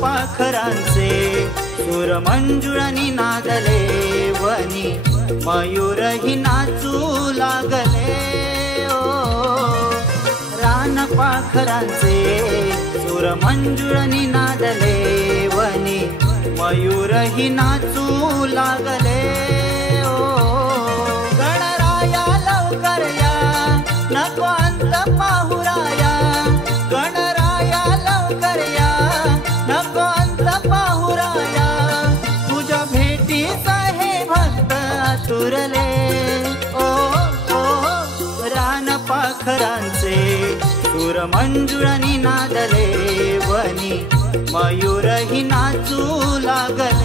पाखरांचे सूर मंजुळानी नादले वनी मयूरही नाचू लागले ओ रान पाखरांचे सूर मंजुळानी नादले वनी मयूरही नाचू लागले ओ गणराया लवकर या नको अंत पाहुराया गणराया लवकर या नको अंत पाहुराया तुझ्या भेटीचा हे भक्त आतुरले ओ ओ रान पाखरांचे सूर मंजुळानी नादले वनी मयूरही नाचू लागले